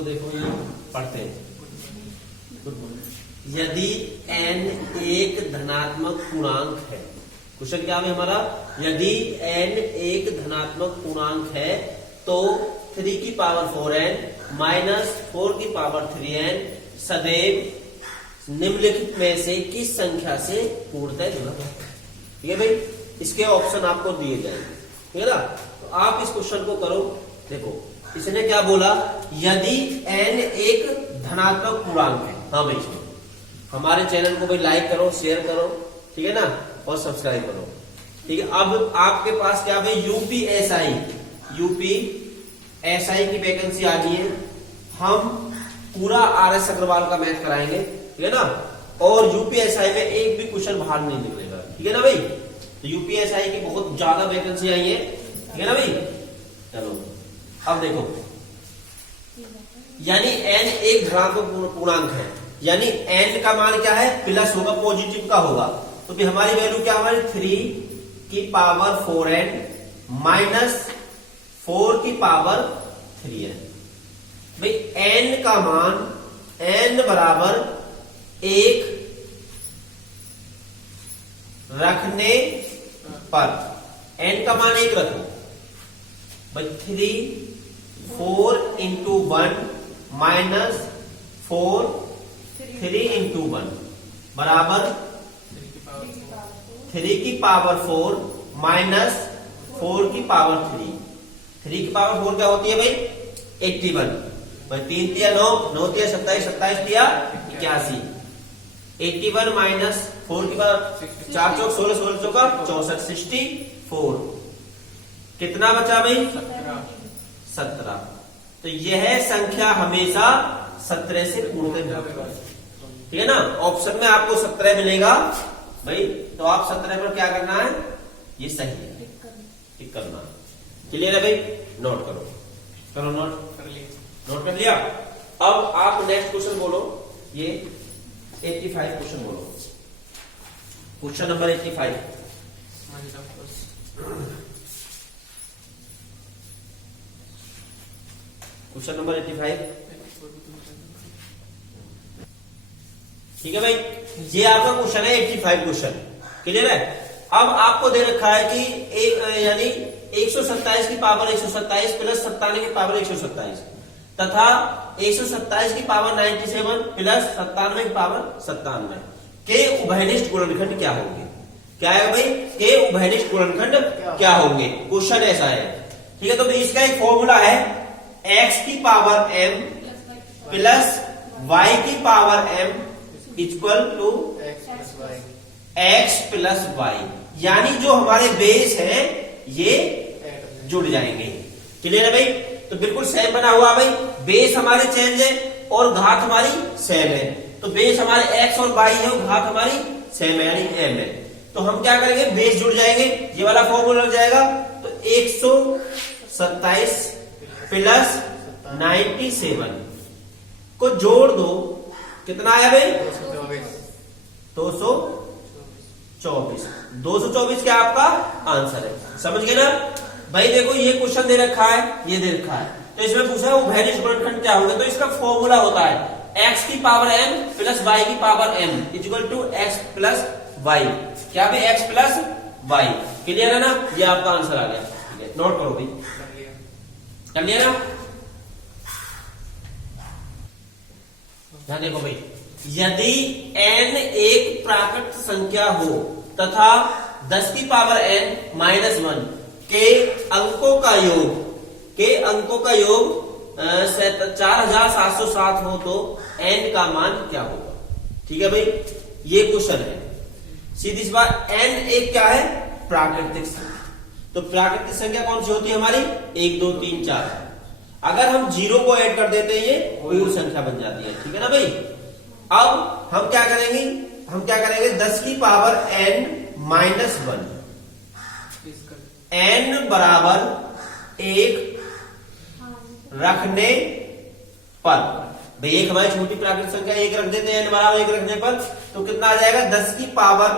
तो देखो ये पढ़ते हैं। यदि n एक धनात्मक पूर्णांक है, क्वेश्चन क्या है हमारा, यदि n एक धनात्मक पूर्णांक है तो 3 की पावर 4n माइनस 4 की पावर 3n सदैव निम्नलिखित में से किस संख्या से पूर्णतः जुड़ा है। ठीक है भाई, इसके ऑप्शन आपको दिए जाएंगे, ठीक है ना। तो आप इस क्वेश्चन को करो। देखो इसने क्या बोला, यदि n एक धनात्मक पूर्णांक है। हाँ भाई, हमारे चैनल को भाई लाइक करो, शेयर करो, ठीक है ना, और सब्सक्राइब करो। ठीक है, अब आपके पास क्या भाई, यूपीएसआई की वैकेंसी आ गई है। हम पूरा RS अग्रवाल का मैथ कराएंगे, ठीक है ना, और यूपीएसआई में एक भी क्वेश्चन बाहर नहीं निकलेगा, ठीक है ना भाई। तो यूपीएसआई की बहुत ज्यादा वैकेंसी आई है, ठीक है ना भाई। चलो अब देखो, यानी n एक धनात्मक पूर्णांक है, यानी n का मान क्या है, प्लस होगा, पॉजिटिव का होगा। तो भी हमारी वैल्यू क्या, हमारी 3 की पावर 4n माइनस 4 की पावर 3n। भाई n का मान, n बराबर 1 रखने पर, n का मान 1 रखो भाई, 4 इंटू 1 माइनस 4 3 इंटू 1 बराबर 3 की पावर 4 माइनस 4 की पावर 3। 3 की पावर 4 क्या होती है भाई, 81 भाई, 3 तिया 9, 9 तिया 27, 27 तिया 81, 81 माइनस 4 की पावर 4 चौक 16, 16 चौका 64, 64। कितना बचा भाई, 17। तो यह संख्या हमेशा 17 से पूर्णतः, ठीक है ना। ऑप्शन में आपको 17 मिलेगा भाई, तो आप 17 पर क्या करना है, ये सही है, टिक करना। क्लियर है भाई, नोट करो, करो नोट कर लिया, नोट कर लिया। अब आप नेक्स्ट क्वेश्चन बोलो, ये 85 क्वेश्चन बोलो, क्वेश्चन नंबर 85। क्वेश्चन नंबर 85, ठीक है भाई। ये आपका क्वेश्चन है 85 क्वेश्चन, क्लियर है। अब आपको दे रखा है कि यानी 127 की पावर 127 प्लस 97 की पावर 127 तथा 127 की पावर 97 प्लस 97 की पावर 97 के उभयनिष्ठ गुणनखंड क्या होंगे। क्या है भाई, के उभयनिष्ठ गुणनखंड क्या होंगे, क्वेश्चन ऐसा है, ठीक है। तो इसका एक फॉर्मूला है, x की पावर m प्लस y की power m equal to x plus y, यानी जो हमारे बेस हैं ये जुड़ जाएंगे। क्लियर है भाई, तो बिल्कुल सेम बना हुआ भाई, बेस हमारे चेंज है और घात हमारी सेम है। तो बेस हमारे x और y है और घात हमारी सेम है, यानी m है। तो हम क्या करेंगे, बेस जुड़ जाएंगे, ये वाला फॉर्मूला लग जाएगा। तो 127 प्लस 97 को जोड़ दो, कितना आया भाई, 224। 224 क्या आपका आंसर है, समझ गए ना भाई। देखो ये क्वेश्चन दे रखा है, ये दे रखा है, तो इसमें पूछा है उभयनिष्ठ गुणनखंड क्या होंगे। तो इसका फॉर्मूला होता है x की पावर m प्लस y की power m equal to x plus y, क्या भाई, x प्लस y। क्लियर है ना, ये आपका आंसर आ गया, ठीक है, नोट करो भाई, कर लिया ना। ध्यान देखो भाई, यदि n एक प्राकृत संख्या हो तथा 10 की पावर n माइनस 1 के अंकों का योग 4707 हो तो n का मान क्या होगा। ठीक है भाई, ये क्वेश्चन है, सीधी सी बात। n एक क्या है, प्राकृतिक संख्या। तो प्राकृतिक संख्या कौन सी होती है हमारी, 1 2 3 4। अगर हम 0 को ऐड कर देते हैं ये पूर्ण संख्या बन जाती है, ठीक है ना भाई। अब हम क्या करेंगे, 10 की पावर n माइनस 1, n बराबर 1 रखने पर, भाई एक हमारी छोटी प्राकृतिक संख्या 1 रख देते हैं, n बराबर 1 रखने पर, तो कितना आ जाएगा, 10 की पावर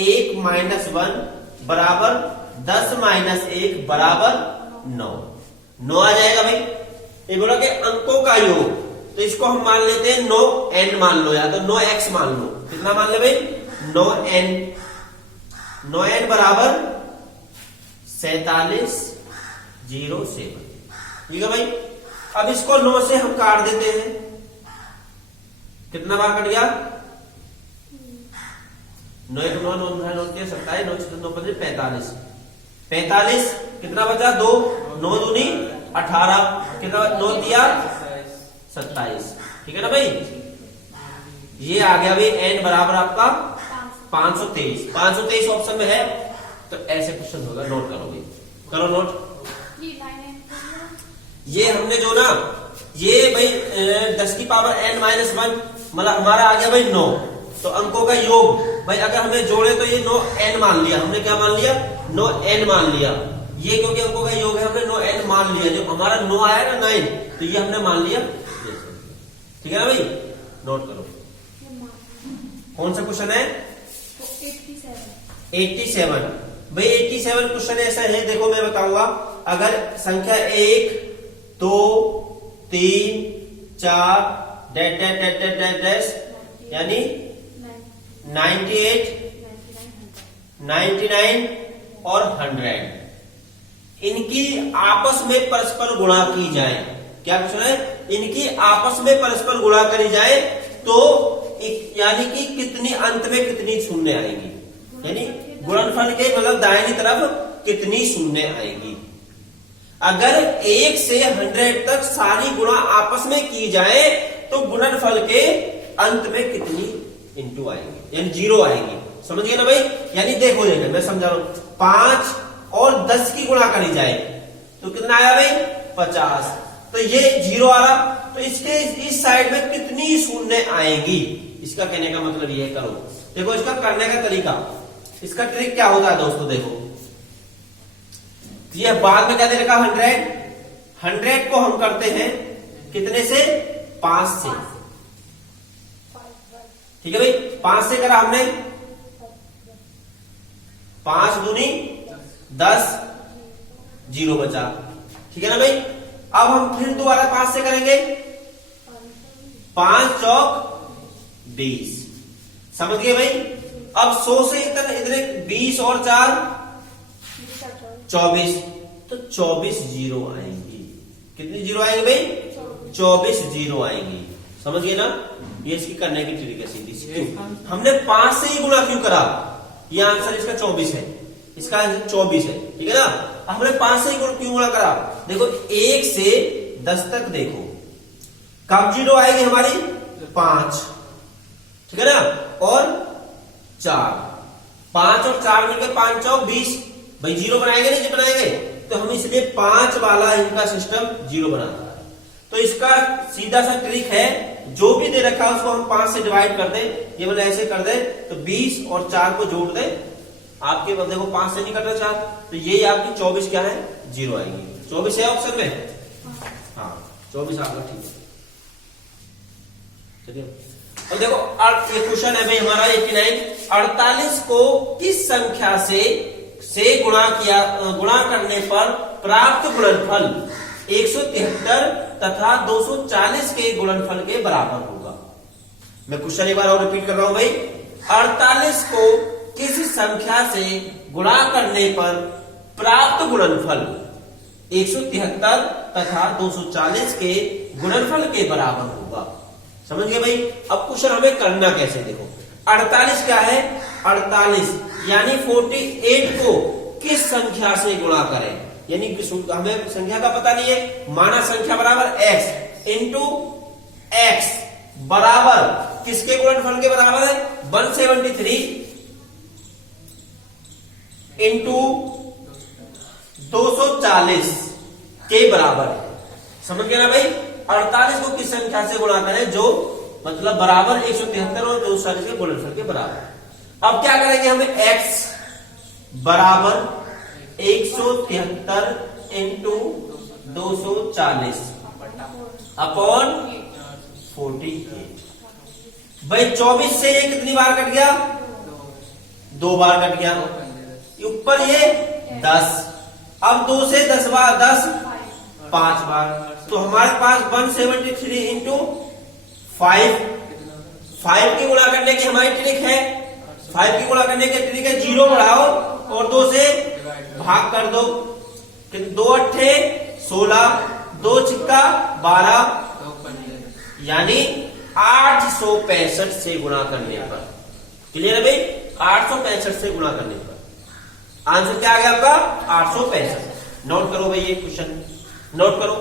1 माइनस 1 बराबर 10 माइनस 1 बराबर 9 आ जाएगा भाई। ये बोला कि अंकों का योग, तो इसको हम मान लेते हैं 9n मान लो, या तो 9x मान लो। कितना मान ले भाई? 9n। 9n बराबर 4707। ठीक है भाई। अब इसको 9 से हम काट देते हैं। कितना बार कट गया? 9 1 9 9 9 27 9 9 45। 45 कितना बचा? 2 9 दूनी 18। कितना 9 दिया? 27। ठीक है ना भाई। ये आ गया भाई n बराबर आपका 523। 523 ऑप्शन में है, तो ऐसे क्वेश्चन होगा। नोट करोगे, करो नोट। ये हमने जो ना, ये भाई 10 की पावर n माइनस 1 मतलब हमारा आ गया भाई 9। तो अंकों का योग भाई अगर हमें जोड़े तो ये 9n मान लिया हमने। क्या मान लिया? 9n मान लिया। ये क्योंकि अंकों का योग है, हमने 9n मान लिया। जो हमारा 9 आया ना 9, तो ये हमने मान लिया। ठीक है ना भाई। नोट करो। कौन सा क्वेश्चन है? 87। भाई 87 क्वेश्चन ऐसा है, देखो मैं बताऊंगा। अगर संख्या 1 2 3 4 dash dash dash dash dash dash यानी 98 99 और 100 इनकी आपस में परस्पर गुणा की जाए। क्या क्वेश्चन है? इनकी आपस में परस्पर गुणा करी जाए तो यानी कि कितनी अंत में कितनी शून्य आएगी, यानी गुणनफल के मतलब दाहिनी तरफ कितनी शून्य आएगी। अगर 1 से 100 तक सारी गुणा आपस में की जाए तो गुणनफल के अंत में कितनी इंटू आएंगे, यानी 0 आएगी। समझ गए ना भाई। यानी देखो मैं समझा रहा हूं। 5 और 10 की गुणा करी जाए तो कितना आया भाई? 50। तो ये 0 आ रहा, तो इसके इस साइड में कितनी शून्य आएगी, इसका कहने का मतलब ये करो। देखो इसका करने का तरीका, इसका ट्रिक क्या होता है दोस्तों। देखो ये बाद में क्या दे रखा? 100 को हम करते हैं कितने से? 5 से। ठीक है भाई। 5 से करा हमने, 5 दूनी 10, 0 बचा। ठीक है ना भाई। अब हम फिर दोबारा 5 से करेंगे, 5 चौक 20। समझ गए भाई। अब 100 से इतने 20 और 4 24, तो 24 0 आएंगी। कितनी 0 आएंगे भाई? 24 0 आएंगी। समझ गए ना। ये इसकी करने की तरीके सीधी सी। हमने 5 से ही गुणा क्यों करा? ये आंसर इसका 24 है, इसका आंसर 24 है। ठीक है ना। हमने 5 से ही क्यों गुणा करा? देखो 1 से 10 तक देखो कब 0 आएगी हमारी? 5। ठीक है ना। और 4, 5 और 4 मिलकर 5 चौक 20 भाई 0 बनाएंगे नहीं? बनाएंगे। तो हम इसलिए 5 वाला इनका सिस्टम 0 बनाता है। तो इसका सीधा सा ट्रिक है, जो भी दे रखा है उसको हम 5 से डिवाइड कर दें। ये मतलब ऐसे कर दें तो 20 और 4 को जोड़ दें। आपके बंदे को 5 से नहीं कट रहा 4, तो यही आपकी 24 क्या है? 0 आएगी। 24 है ऑप्शन में। हाँ 24 आपका ठीक है। चलिए अब देखो ये क्वेश्चन है भाई हमारा 89। 48 को किस संख्या से गुणा करने पर प्राप्त गुणनफल 173 तथा 240 के गुणनफल के बराबर होगा। मैं क्वेश्चन एक बार और रिपीट कर रहा हूं भाई। 48 को किस संख्या से गुणा करने पर प्राप्त गुणनफल 173 तथा 240 के गुणनफल के बराबर होगा। समझ गए भाई। अब क्वेश्चन हमें करना कैसे? देखो 48 क्या है? 48 यानी 48 को किस संख्या से गुणा करें, यानी हमें संख्या का पता नहीं है। माना संख्या बराबर x इंटू x बराबर किसके गुणनफल के बराबर है? 173 इंटू 240 के बराबर है। समझ गया ना भाई। 48 को किस संख्या से गुणा करें जो मतलब बराबर 173 और 240 के गुणनफल के बराबर। अब क्या करेंगे? हमें x बराबर 173 इंटू 240 अपॉन 48। भाई 24 से ये कितनी बार कट गया? 2 बार कट गया। ऊपर ये 10, अब 2 से 10 बार 10 5 बार, तो हमारे पास 173 इंटू 5 की गुणा करने की हमारी ट्रिक है, 5 की गुणा करने की ट्रिक है, 0 बढ़ाओ और 2 से भाग कर दो। 2 अट्ठे 16, 2 छिक्का 12, यानी 865 से गुणा करने पर। क्लियर है भाई? 865 से गुणा करने पर आंसर क्या आ गया आपका? 865। नोट करो भाई, ये क्वेश्चन नोट करो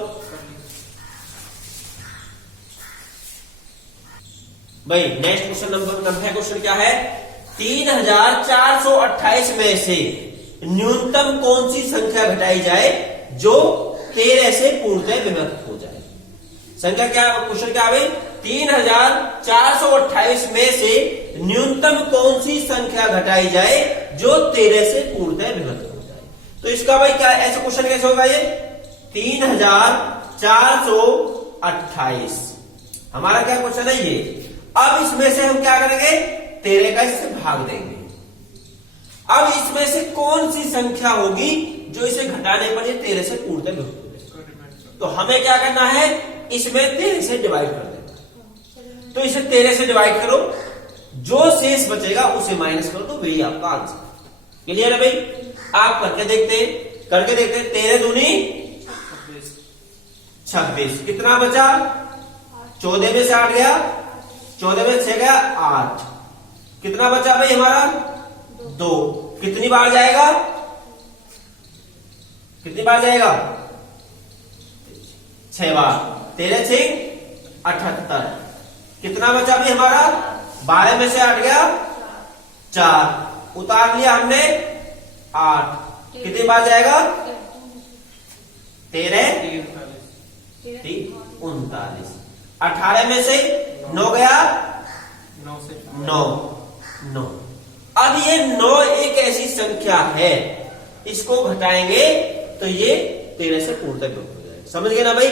भाई। नेक्स्ट क्वेश्चन नंबर 90 क्वेश्चन क्या है? 3428 में से न्यूनतम कौन सी संख्या घटाई जाए जो 13 से पूर्णतः विभक्त हो जाए? संख्या क्या? क्वेश्चन क्या है? 3428 में से न्यूनतम कौन सी संख्या घटाई जाए जो 13 से पूर्णतः विभक्त हो जाए? तो इसका भाई क्या ऐसा क्वेश्चन कैसे होगा? ये 3428 हमारा क्या क्वेश्चन है ये। अब इसमें से हम क्या करेंगे? 13 का इससे भाग देंगे। अब इसमें से कौन सी संख्या होगी जो इसे घटाने पर ये 13 से पूर्णतः विभक्त हो जाए? तो हमें क्या करना है? इसमें 13 से डिवाइड कर देना। तो इसे 13 से डिवाइड करो, जो शेष बचेगा उसे माइनस कर दो, वही आपका आंसर। क्लियर है भाई? आप करके देखते 13 दूनी 26, कितना बचा? 14 में से 8 गया, 14 में 6 गया 8, कितना बचा भाई हमारा? 2। कितनी बार जाएगा? 6 बार। 13 6 78, कितना बचा भाई हमारा? 12 में से 8 गया 4, उतार लिया हमने 8, कितनी बार जाएगा? 13 39, 18 में से 9 गया 9। अब ये 9 एक ऐसी संख्या है, इसको घटाएंगे तो ये 13 से पूर्णतः विभक्त हो जाएगा। समझ गए ना भाई?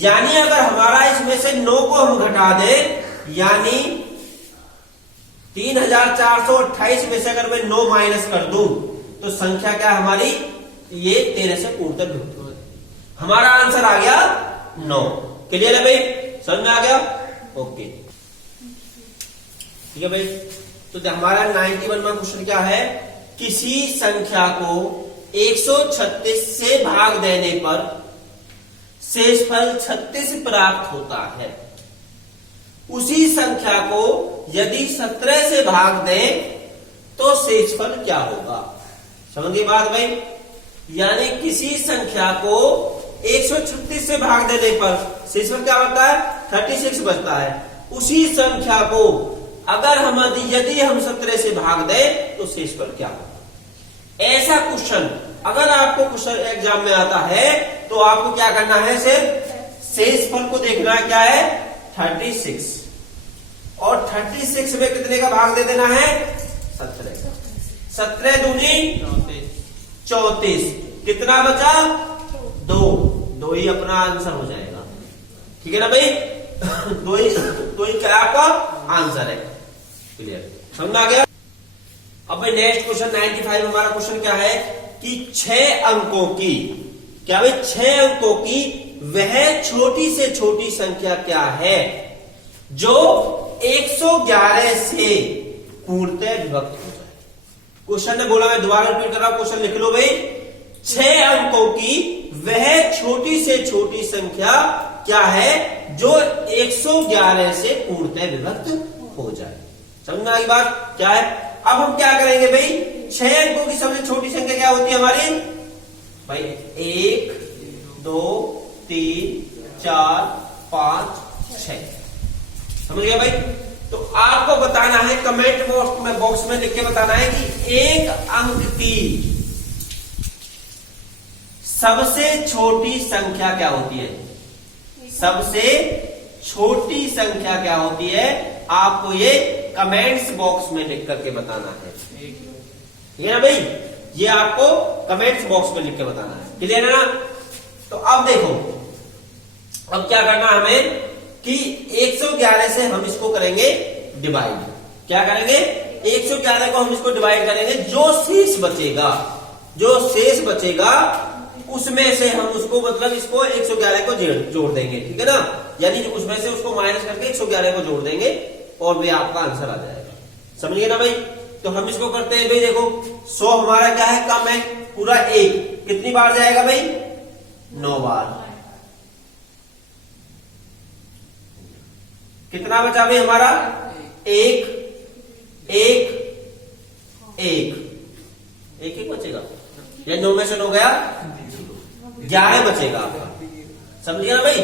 यानी अगर हमारा इसमें से 9 को हम घटा दें, यानी 3428 में से अगर मैं 9 माइनस कर दूं तो संख्या क्या हमारी? ये 13 से पूर्णतः विभक्त हो जाएगी। हमारा आंसर आ गया 9। क्लियर है भाई? समझ में आ गया? ओके, ठीक है भाई। तो हमारा 91वां क्वेश्चन क्या है? किसी संख्या को 136 से भाग देने पर शेषफल 36 प्राप्त होता है। उसी संख्या को यदि 17 से भाग दें तो शेषफल क्या होगा? समझ गए बात भाई? यानी किसी संख्या को 136 से भाग देने पर शेषफल क्या बनता है? 36 बचता है। उसी संख्या को अगर यदि हम 17 से भाग दें तो शेषफल क्या होगा? ऐसा क्वेश्चन अगर आपको क्वेश्चन एग्जाम में आता है तो आपको क्या करना है? सिर्फ शेषफल को देखना है, क्या है? 36, और 36 में कितने का भाग दे देना है? 17 का। 17 दूनी 34, कितना बचा? 2 ही अपना आंसर हो जाएगा। ठीक है ना भाई? 2 ही क्या आपका आंसर है। क्लियर? समझ आ गया? अब भाई नेक्स्ट क्वेश्चन 95 हमारा क्वेश्चन क्या है कि 6 अंकों की, क्या भाई 6 अंकों की वह छोटी से छोटी संख्या क्या है जो 111 से पूर्णतः विभक्त हो जाए? क्वेश्चन ने बोला, मैं दोबारा रिपीट कर रहा हूं, क्वेश्चन लिख लो भाई। 6 अंकों की वह छोटी से छोटी संख्या क्या है जो 111 से पूर्णतः विभक्त हो जाए? समझना की बात क्या है? अब हम क्या करेंगे भाई? 6 अंकों की सबसे छोटी संख्या क्या होती है हमारी भाई? 1 2 3 4 5 6। समझ गया भाई? तो आपको बताना है, कमेंट बॉक्स में लिख के बताना है कि एक अंक की सबसे छोटी संख्या क्या होती है? सबसे छोटी संख्या क्या होती है? आपको ये कमेंट्स बॉक्स में लिख करके बताना है। ठीक है ना भाई? ये आपको कमेंट्स बॉक्स में लिख के बताना है। क्लियर है ना? तो अब देखो, अब क्या करना है हमें कि 111 से हम इसको करेंगे डिवाइड। क्या करेंगे? 111 को हम इसको डिवाइड करेंगे। जो शेष बचेगा उसमें से हम उसको मतलब इसको 111 को जोड़ देंगे, ठीक है ना, यानी उसमें से उसको माइनस करके 111 को जोड़ देंगे और भी आपका आंसर आ जाएगा। समझिए ना भाई। तो हम इसको करते हैं भाई, देखो 100 हमारा क्या है, कम है, पूरा 1 कितनी बार जाएगा भाई, 9 बार। कितना बचा भाई हमारा, 1 1 1 1 बचेगा, या 9 में से 9 गया, 11 बचेगा आपका। समझिए ना भाई।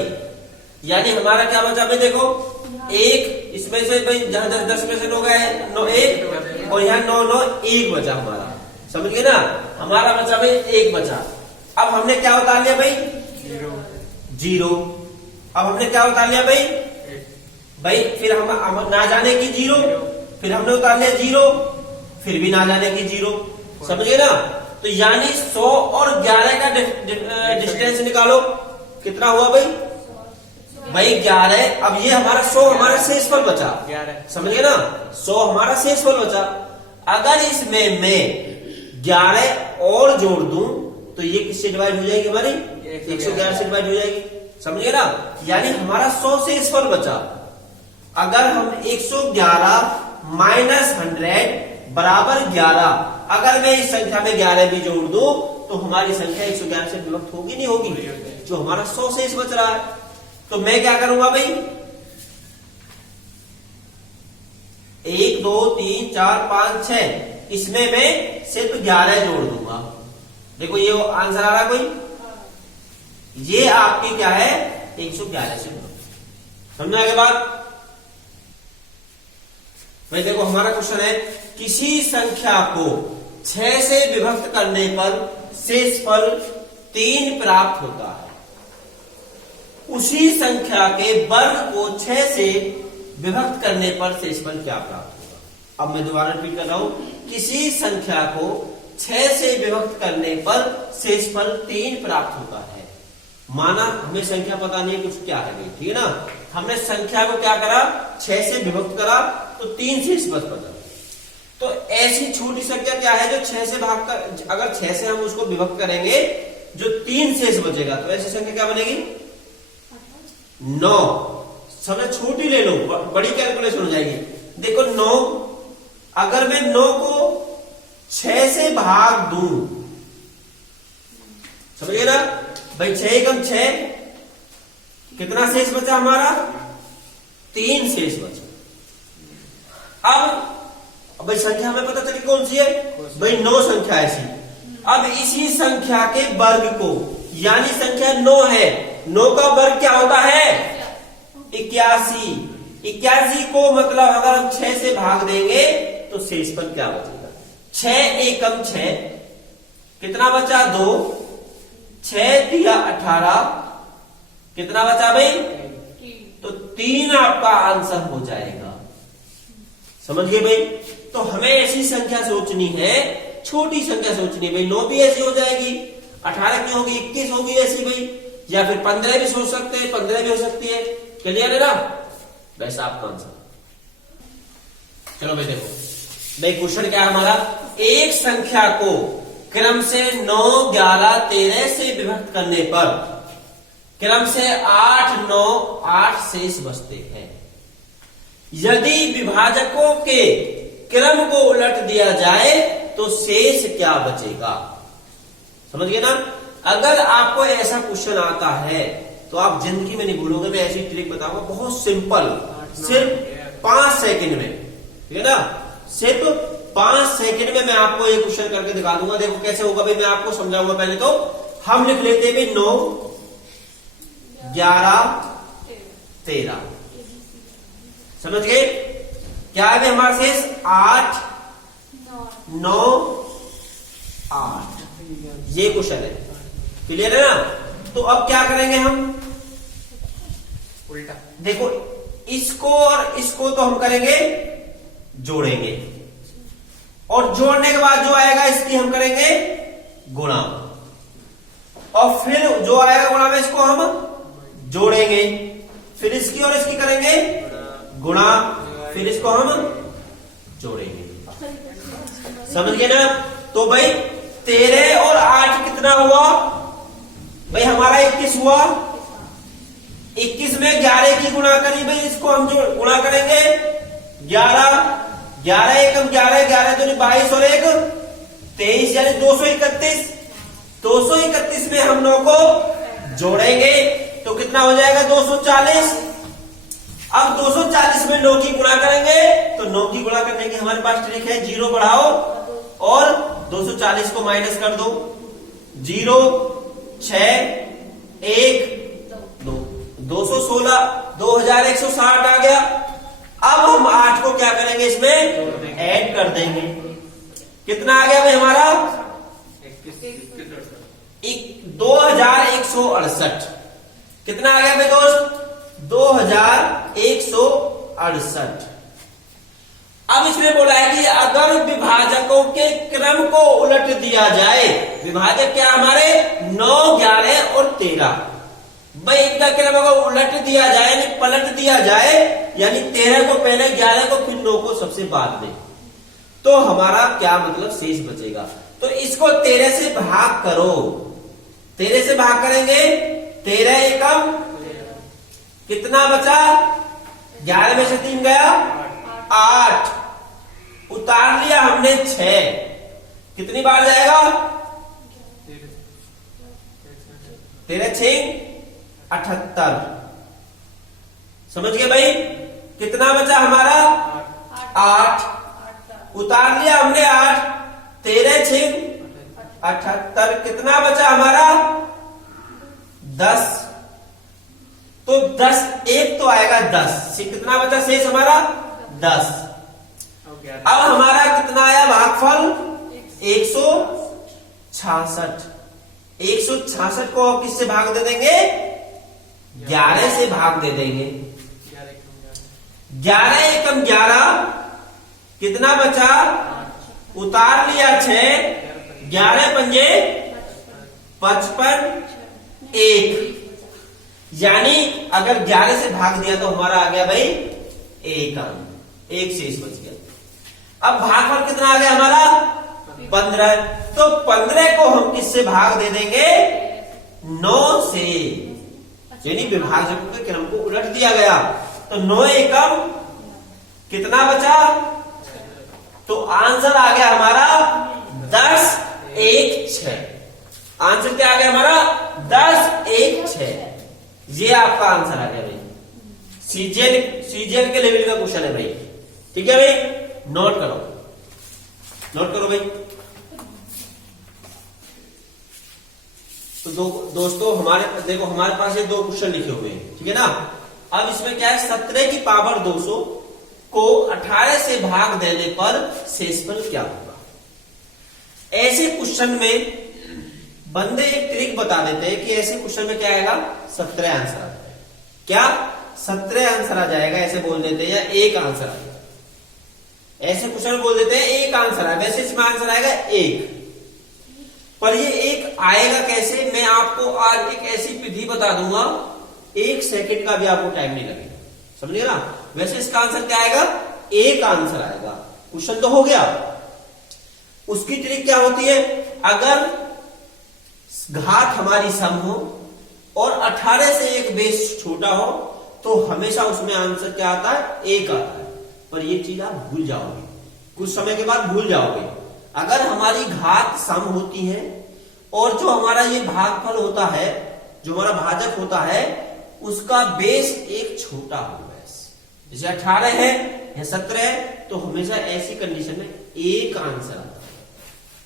यानी हमारा क्या बचा भाई, देखो 1 इसमें से भाई जहां 10 में से 9 गया है, 9 1 और यहाँ 9 9 1 बचा हमारा। समझ गए ना, हमारा बचा भाई 1 बचा। अब हमने क्या उतार लिया भाई, 0। अब हमने क्या उतार लिया भाई, फिर हम ना जाने की 0, फिर हमने उतार लिया 0, फिर भी ना जाने की 0। समझिए ना। तो यानी 100 और 11 का डिस्टेंस निकालो, कितना हुआ भाई 11। अब ये हमारा 100 हमारा शेषफल बचा, समझिए ना, 100 हमारा शेषफल बचा। अगर इसमें मैं 11 और जोड़ दूं तो ये किससे डिवाइड हो जाएगी, हमारी 111 से डिवाइड हो जाएगी। समझिए ना। यानी हमारा 100 शेषफल बचा। अगर हम 111 माइनस 100 बराबर 11, अगर मैं इस संख्या में 11 भी जोड़ दूं तो हमारी संख्या 111 से विभक्त होगी नहीं होगी, जो हमारा 100 शेष बच रहा है। तो मैं क्या करूंगा भाई, 1 2 3 4 5 6, इसमें मैं सिर्फ 11 जोड़ दूंगा। देखो ये आंसर आ रहा कोई, ये आपकी क्या है 111 से विभक्त। समझ आगे बात भाई। देखो हमारा क्वेश्चन है, किसी संख्या को 6 से विभक्त करने पर शेषफल 3 प्राप्त होता है, उसी संख्या के वर्ग को 6 से विभक्त करने पर शेषफल क्या प्राप्त होगा। अब मैं दोबारा रिपीट कर रहा हूं, किसी संख्या को 6 से विभक्त करने पर शेषफल 3 प्राप्त होता है। माना हमें संख्या पता नहीं कुछ क्या है भाई, ठीक है ना, हमने संख्या को क्या करा 6 से विभक्त करा तो 3 शेष बचा। तो ऐसी छोटी संख्या क्या है जो 6 से भाग कर, अगर 6 से हम उसको विभक्त करेंगे जो 3 शेष बचेगा, तो ऐसी संख्या क्या बनेगी 9। सबसे छोटी ले लो, बड़ी कैलकुलेशन हो जाएगी। देखो 9, अगर मैं 9 को 6 से भाग दूं, समझिए ना भाई, 6 एकम 6, कितना शेष बचा हमारा 3 शेष बचा। अब भाई संख्या हमें पता चली कौन सी है भाई, 9 संख्या ऐसी। अब इसी संख्या के वर्ग को, यानी संख्या 9 है, 9 का वर्ग क्या होता है 81। 81 को मतलब अगर हम 6 से भाग देंगे तो शेषफल क्या बचेगा, 6 एकम 6, कितना बचा 2, 6 3 18, कितना बचा भाई, तो 3 आपका आंसर हो जाएगा। समझ गए भाई। तो हमें ऐसी संख्या सोचनी है, छोटी संख्या सोचनी है भाई। 9 भी ऐसी हो जाएगी, 18 की होगी, 21 होगी ऐसी भाई, या फिर 15 भी सोच सकते हैं, 15 भी हो सकती है। क्लियर है ना, वैसा आपका आंसर। चलो भाई देखो भाई, क्वेश्चन क्या है हमारा, एक संख्या को क्रम से 9 11 13 से विभक्त करने पर क्रम से 8 9 8 शेष बचते हैं। यदि विभाजकों के क्रम को उलट दिया जाए तो शेष क्या बचेगा। समझ गए ना। अगर आपको ऐसा क्वेश्चन आता है तो आप जिंदगी में नहीं भूलोगे। मैं ऐसी ट्रिक बताऊंगा, बहुत सिंपल, सिर्फ 5 सेकंड में, ठीक है ना, सिर्फ 5 सेकंड में मैं आपको ये क्वेश्चन करके दिखा दूंगा। देखो कैसे होगा भाई, मैं आपको समझाऊंगा। पहले तो हम लिख लेते हैं भाई 9 11 13, समझ गए। क्या है हमारा शेष 8 9 8, ये क्वेश्चन है। क्लियर है ना। तो अब क्या करेंगे हम, उल्टा देखो, इसको और इसको तो हम करेंगे जोड़ेंगे, और जोड़ने के बाद जो आएगा इसकी हम करेंगे गुणा, और फिर जो आएगा गुणा में इसको हम जोड़ेंगे, फिर इसकी और इसकी करेंगे गुणा, फिर इसको हम जोड़ेंगे। समझ गए ना। तो भाई 13 और 8 कितना हुआ भाई हमारा 21 हुआ, 21 में 11 की गुणा करी भाई, इसको हम जो गुणा करेंगे 11, 11 एकम 11, 11 दूनी 22 और 1 23 यानी 231। 231 में हम 9 को जोड़ेंगे तो कितना हो जाएगा 240। अब 240 में 9 की गुणा करेंगे तो 9 की गुणा करने की हमारे पास ट्रिक है, 0 बढ़ाओ और 240 को माइनस कर दो। 0 6 1 2 216 2160 आ गया। अब हम 8 को क्या करेंगे, इसमें ऐड कर देंगे। कितना आ गया भाई हमारा 2168। कितना आ गया भाई दोस्त 2168। अब इसमें बोला है कि अगर विभाजकों के क्रम को उलट दिया जाए, विभाजक क्या हमारे 9, 11 और 13, भाई इनका क्रम अगर उलट दिया जाए यानी पलट दिया जाए, यानी 13 को पहले 11 को फिर 9 को सबसे बाद में, तो हमारा क्या मतलब शेष बचेगा। तो इसको 13 से भाग करो, 13 से भाग करेंगे 13 एकम कितना बचा, 11 में से 3 गया 8, उतार लिया हमने 6, कितनी बार जाएगा 13 6 78। समझ गए भाई, कितना बचा हमारा 8, उतार लिया हमने 8, 13 6 78, कितना बचा हमारा 10। तो 10 एक तो आएगा 10, कितना बचा शेष हमारा 10। अब हमारा कितना आया भागफल 166। 166 को किससे भाग दे देंगे, 11 से भाग दे देंगे। 11 एकम 11, कितना बचा, उतार लिया 6, 11 पंजे 55, 1, यानी अगर 11 से भाग दिया तो हमारा आ गया भाई 1 अंक, 1 शेष बच गया। अब भागफल कितना आ गया हमारा 15, तो 15 को हम किससे भाग दे देंगे 9 से, यानी विभाजकों के क्रम को उलट दिया गया। तो 9 एकम कितना बचा, तो आंसर आ गया हमारा 10 1 6। आंसर क्या आ गया हमारा 10 1 6। ये आपका आंसर आ गया भाई, सीजीएल के लेवल का क्वेश्चन है भाई। ठीक है भाई, नोट करो, नोट करो भाई। तो दोस्तों हमारे देखो हमारे पास ये 2 क्वेश्चन लिखे हुए हैं, ठीक है ना। अब इसमें क्या है, 17 की पावर 200 को 18 से भाग देने पर शेषफल क्या होगा। ऐसे क्वेश्चन में बंदे एक ट्रिक बता देते हैं कि ऐसे क्वेश्चन में क्या आएगा 17 आंसर आ जाएगा, क्या 17 आंसर आ जाएगा ऐसे बोल देते हैं, या 1 आंसर आएगा। ऐसे क्वेश्चन में बोल देते हैं 1 आंसर आएगा, वैसे इसमें आंसर आएगा 1। पर ये 1 आएगा कैसे, मैं आपको आज एक ऐसी विधि बता दूंगा, 1 सेकंड का भी आपको टाइम नहीं लगेगा, समझिए ना। वैसे इसका आंसर क्या आएगा 1 आंसर आएगा। क्वेश्चन तो हो गया, उसकी ट्रिक क्या होती है, अगर घात हमारी सम हो और 18 से एक बेस छोटा हो तो हमेशा उसमें आंसर क्या आता है 1 आता है। पर ये चीज आप भूल जाओगे, कुछ समय के बाद भूल जाओगे। अगर हमारी घात सम होती है और जो हमारा ये भागफल होता है, जो हमारा भाजक होता है, उसका बेस 1 छोटा होगा, जैसे 18 है या 17 है, तो हमेशा ऐसी कंडीशन में 1 आंसर आता है,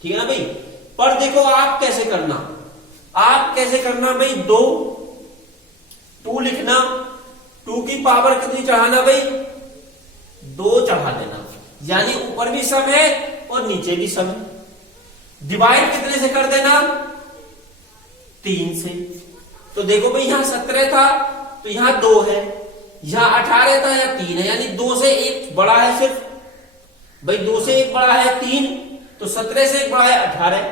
ठीक है ना भाई। पर देखो आप कैसे करना, आप कैसे करना भाई, 2 लिखना, 2 की पावर कितनी चढ़ाना भाई 2 चढ़ा देना, यानी ऊपर भी सम है और नीचे भी सम है। डिवाइड कितने से कर देना 3 से। तो देखो भाई यहां 17 था तो यहां 2 है, यहां 18 था या 3 है, यानी 2 से 1 बड़ा है सिर्फ भाई, 2 से 1 बड़ा है 3, तो 17 से 1 बड़ा है 18।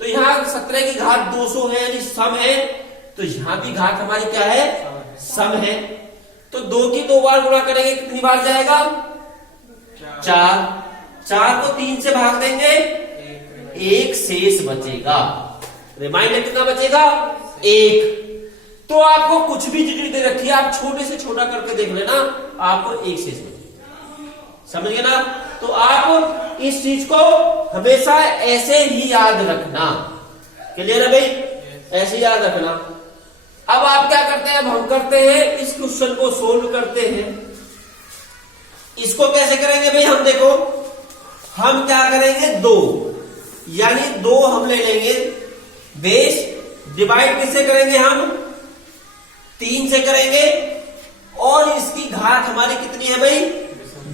तो यहां 17 की घात 200 है यानी सम है, तो यहां भी घात हमारी क्या है सम है। तो 2 की 2 बार गुणा करेंगे कितनी बार जाएगा 4। 4 को 3 से भाग देंगे 1 शेष बचेगा। रिमाइंडर कितना बचेगा 1। तो आपको कुछ भी डिजिट दे रखी है, आप छोटे से छोटा करके देख लेना, आपको 1 शेष बचेगा। समझ गए ना? तो आप इस चीज को हमेशा ऐसे ही याद रखना। क्लियर है भाई? ऐसे याद रखना। अब आप क्या करते हैं, अब हम करते हैं इस क्वेश्चन को सोल्व करते हैं। इसको कैसे करेंगे भाई? हम देखो, हम क्या करेंगे, 2 यानी 2 हम ले लेंगे बेस, डिवाइड किससे करेंगे, हम 3 से करेंगे, और इसकी घात हमारी कितनी है भाई,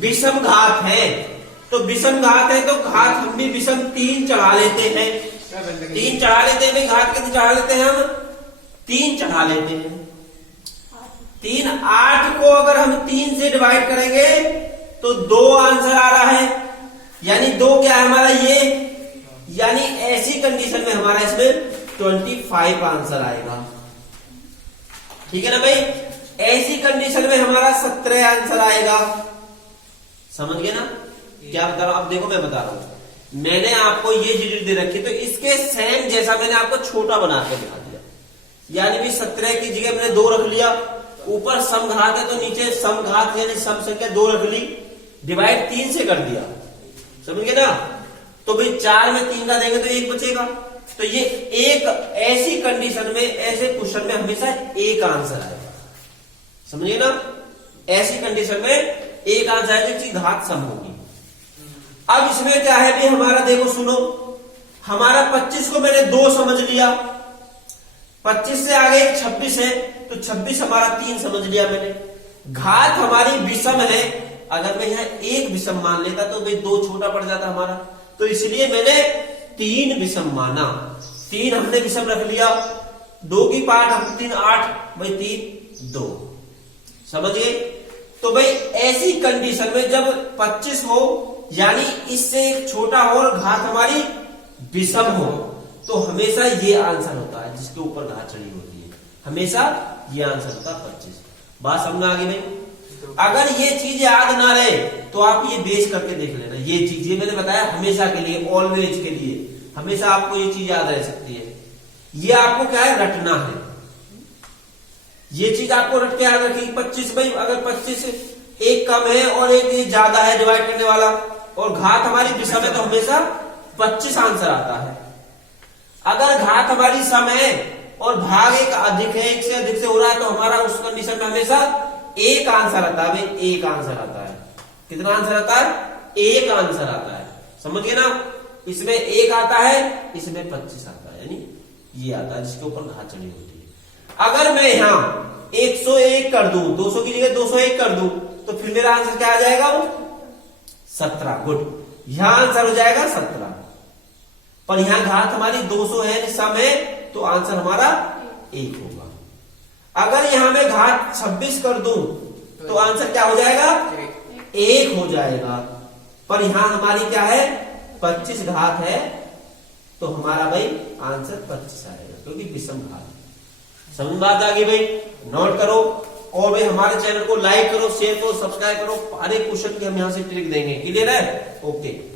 विषम घात है। तो विषम घात है तो घात हम भी विषम 3 चढ़ा लेते हैं। 3 चढ़ा लेते हैं भाई, घात कितनी चढ़ा लेते हैं हम, 3 चढ़ा लेते हैं। 3 8 को अगर हम 3 से डिवाइड करेंगे तो 2 आंसर आ रहा है, यानी 2 क्या है हमारा ये, यानी ऐसी कंडीशन में हमारा इसमें 25 आंसर आएगा। ठीक है ना भाई? ऐसी कंडीशन में हमारा 17 आंसर आएगा। समझ गए ना क्या बता रहा हूं? अब देखो मैं बता रहा हूं, मैंने आपको ये डिजिट दे रखी, तो इसके सेम जैसा मैंने आपको छोटा बना के दिखा दिया। यानी भी 17 की जगह मैंने 2 रख लिया, ऊपर समघात है तो नीचे समघात यानी सम संख्या 2 रख ली, डिवाइड 3 से कर दिया। समझ गए ना? तो भाई 4 में 3 का देंगे तो 1 बचेगा। तो ये एक ऐसी कंडीशन में, ऐसे क्वेश्चन में हमेशा 1 आंसर आएगा। समझिए ना? ऐसी कंडीशन में 1 आंसर आएगा जिसकी घात सम होगी। अब इसमें क्या है भी हमारा, देखो सुनो, हमारा 25 को मैंने 2 समझ लिया, 25 से आगे 26 है तो 26 हमारा 3 समझ लिया मैंने। घात हमारी विषम है, अगर मैं यहां 1 विषम मान लेता तो भाई 2 छोटा पड़ जाता हमारा, तो इसलिए मैंने 3 विषम माना। 3 हमने विषम रख लिया, 2 की पार्ट हम 3 8 भाई 3 2। समझिए? तो भाई ऐसी कंडीशन में जब 25 हो यानी इससे एक छोटा हो और घात हमारी विषम हो, तो हमेशा ये आंसर होता है जिसके ऊपर घात चढ़ी होती है, हमेशा ये आंसर होता है 25। बात समझ आ गई भाई? अगर ये चीज याद ना रहे तो आप ये बेस करके देख लेना। ये चीज, ये मैंने बताया हमेशा के लिए, ऑलवेज के लिए, हमेशा आपको ये चीज याद रह सकती है। ये आपको क्या है, रटना है। ये चीज आपको रट के याद रखिए। 25 भाई, अगर 25 एक कम है और एक ये ज्यादा है डिवाइड करने वाला, और घात हमारी विषम है तो हमेशा 25 आंसर आता है। अगर घात हमारी सम है और भाग एक अधिक है, एक से अधिक से हो रहा है, तो हमारा उस कंडीशन में हमेशा 1 आंसर आता है। 1 आंसर आता है। कितना आंसर आता है? 1 आंसर आता है। समझ गए ना? इसमें 1 आता है, इसमें 25 आता है, यानी ये आता है जिसके ऊपर घात चढ़ी होती है। अगर मैं यहां 101 कर दूं, 200 की जगह 201 कर दूं, तो फिर मेरा आंसर क्या आ जाएगा? 17। गुड, यहां आंसर हो जाएगा 17। पर यहां घात हमारी 200 है, सम है, तो आंसर हमारा 1 होगा। अगर यहां मैं घात 26 कर दूं तो आंसर क्या हो जाएगा? 1 हो जाएगा। पर यहां हमारी क्या है? 25 घात है, तो हमारा भाई आंसर 25 आएगा, क्योंकि विषम घात। समझ बात आ गई भाई? नोट करो, और भाई हमारे चैनल को लाइक करो, शेयर करो, सब्सक्राइब करो। हर एक क्वेश्चन की हम यहां से ट्रिक देंगे। क्लियर है? ओके।